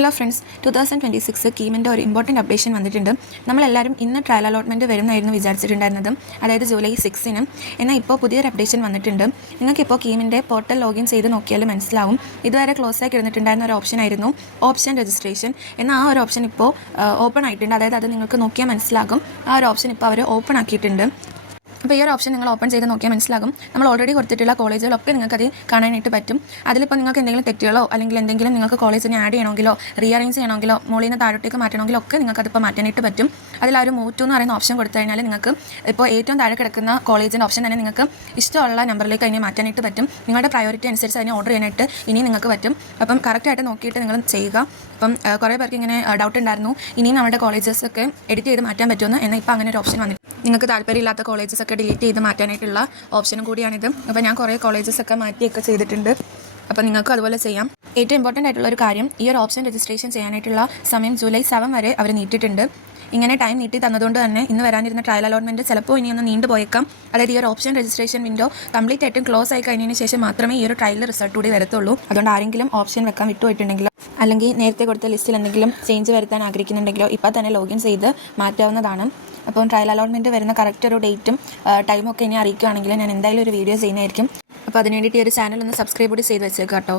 Hello friends, 2026 കീമിൻ്റെ ഒരു important updation വന്നിട്ടുണ്ട്. നമ്മളെല്ലാവരും ഇന്ന് ട്രയൽ അലോട്ട്മെൻറ്റ് വരുന്നതായിരുന്നു വിചാരിച്ചിട്ടുണ്ടായിരുന്നത്, അതായത് ജൂലൈ 6-ന്. എന്നാൽ ഇപ്പോൾ പുതിയൊരു അപ്ഡേഷൻ വന്നിട്ടുണ്ട്. നിങ്ങൾക്കിപ്പോൾ കീമിൻ്റെ പോർട്ടൽ ലോഗിൻ ചെയ്ത് നോക്കിയാൽ മനസ്സിലാവും. ഇതുവരെ ക്ലോസ് ആയി കിടന്നിട്ടുണ്ടായിരുന്ന ഒരു ഓപ്ഷൻ ആയിരുന്നു ഓപ്ഷൻ രജിസ്ട്രേഷൻ. എന്നാൽ ആ ഒരു ഓപ്ഷൻ ഇപ്പോൾ ഓപ്പൺ ആയിട്ടുണ്ട്. അതായത് അത് നിങ്ങൾക്ക് നോക്കിയാൽ മനസ്സിലാകും. ആ ഒരു ഓപ്ഷൻ ഇപ്പോൾ അവർ ഓപ്പൺ ആക്കിയിട്ടുണ്ട്. അപ്പോൾ ഈ ഒരു ഓപ്ഷൻ നിങ്ങൾ ഓപ്പൺ ചെയ്ത് നോക്കിയാൽ മനസ്സിലാകും. നമ്മൾ ഓൾറെഡി കൊടുത്തിട്ടുള്ള കോളേജുകളൊക്കെ നിങ്ങൾക്കത് കാണാനായിട്ട് പറ്റും. അതിലിപ്പോൾ നിങ്ങൾക്ക് എന്തെങ്കിലും തെറ്റുകളോ അല്ലെങ്കിൽ എന്തെങ്കിലും നിങ്ങൾക്ക് കോളേജിനെ ആഡ് ചെയ്യണമെങ്കിലോ റീഅറേഞ്ച് ചെയ്യണമെങ്കിലോ മുകളിൽ നിന്ന് താഴോട്ടേക്ക് മാറ്റണമെങ്കിലോ ഒക്കെ നിങ്ങൾക്കതിപ്പോൾ മാറ്റാനായിട്ട് പറ്റും. അതിൽ ആ ഒരു മൂവ് ടു എന്ന് പറയുന്ന ഓപ്ഷൻ കൊടുത്തു കഴിഞ്ഞാൽ നിങ്ങൾക്ക് ഇപ്പോൾ ഏറ്റവും താഴെ കിടക്കുന്ന കോളേജിൻ്റെ ഓപ്ഷൻ തന്നെ നിങ്ങൾക്ക് ഇഷ്ടമുള്ള നമ്പറിലേക്ക് അതിനെ മാറ്റാനായിട്ട് പറ്റും. നിങ്ങളുടെ പ്രയോറിറ്റി അനുസരിച്ച് അതിനെ ഓർഡർ ചെയ്യാനായിട്ട് ഇനിയും നിങ്ങൾക്ക് പറ്റും. അപ്പം കറക്റ്റായിട്ട് നോക്കിയിട്ട് നിങ്ങൾ ചെയ്യുക. അപ്പം കുറേ പേർക്ക് ഇങ്ങനെ ഡൗട്ട് ഉണ്ടായിരുന്നു, ഇനിയും നമ്മുടെ കോളേജസൊക്കെ എഡിറ്റ് ചെയ്ത് മാറ്റാൻ പറ്റുമെന്ന്. എന്നാൽ ഇപ്പോൾ അങ്ങനെ ഒരു ഓപ്ഷൻ വന്നിട്ട് നിങ്ങൾക്ക് താല്പര്യമില്ലാത്ത കോളേജസൊക്കെ ഡിലീറ്റ് ചെയ്ത് മാറ്റാനായിട്ടുള്ള ഓപ്ഷനും കൂടിയാണിത്. അപ്പോൾ ഞാൻ കുറേ കോളേജസൊക്കെ മാറ്റിയൊക്കെ ചെയ്തിട്ടുണ്ട്. അപ്പോൾ നിങ്ങൾക്ക് അതുപോലെ ചെയ്യാം. ഏറ്റവും ഇമ്പോർട്ടൻ്റ് ആയിട്ടുള്ള ഒരു കാര്യം, ഈ ഒരു ഓപ്ഷൻ രജിസ്ട്രേഷൻ ചെയ്യാനായിട്ടുള്ള സമയം ജൂലൈ 7 വരെ അവർ നീട്ടിയിട്ടുണ്ട്. ഇങ്ങനെ ടൈം നീട്ടി തന്നതുകൊണ്ട് തന്നെ ഇന്ന് വരാനിരുന്ന ട്രയൽ അലോട്ട്മെൻറ്റ് ചിലപ്പോൾ ഇനിയൊന്ന് നീണ്ടുപോയേക്കാം. അതായത് ഈ ഒരു ഓപ്ഷൻ രജിസ്ട്രേഷൻ വിൻഡോ കംപ്ലീറ്റ് ആയിട്ടും ക്ലോസ് ആയി കഴിഞ്ഞതിന് ശേഷം മാത്രമേ ഈ ഒരു ട്രയലിൽ റിസൾട്ട് കൂടി വരത്തുള്ളൂ. അതുകൊണ്ട് ആരെങ്കിലും ഓപ്ഷൻ വെക്കാൻ വിട്ടുപോയിട്ടുണ്ടെങ്കിലോ അല്ലെങ്കിൽ നേരത്തെ കൊടുത്ത ലിസ്റ്റിൽ എന്തെങ്കിലും ചേഞ്ച് വരുത്താൻ ആഗ്രഹിക്കുന്നുണ്ടെങ്കിലോ ഇപ്പോൾ തന്നെ ലോഗിൻ ചെയ്ത് മാറ്റാവുന്നതാണ്. അപ്പം ട്രയൽ അലോട്ട്മെൻറ്റ് വരുന്ന കറക്റ്റ് ഒരു ഡേറ്റും ടൈമും ഒക്കെ ഇനി അറിയിക്കുകയാണെങ്കിൽ ഞാൻ എന്തായാലും ഒരു വീഡിയോ ചെയ്യുന്നതായിരിക്കും. അപ്പോൾ അതിന് വേണ്ടിയിട്ട് ഈ ഒരു ചാനൽ ഒന്ന് സബ്സ്ക്രൈബ് കൂടി ചെയ്ത് വെച്ചേക്കാം കേട്ടോ.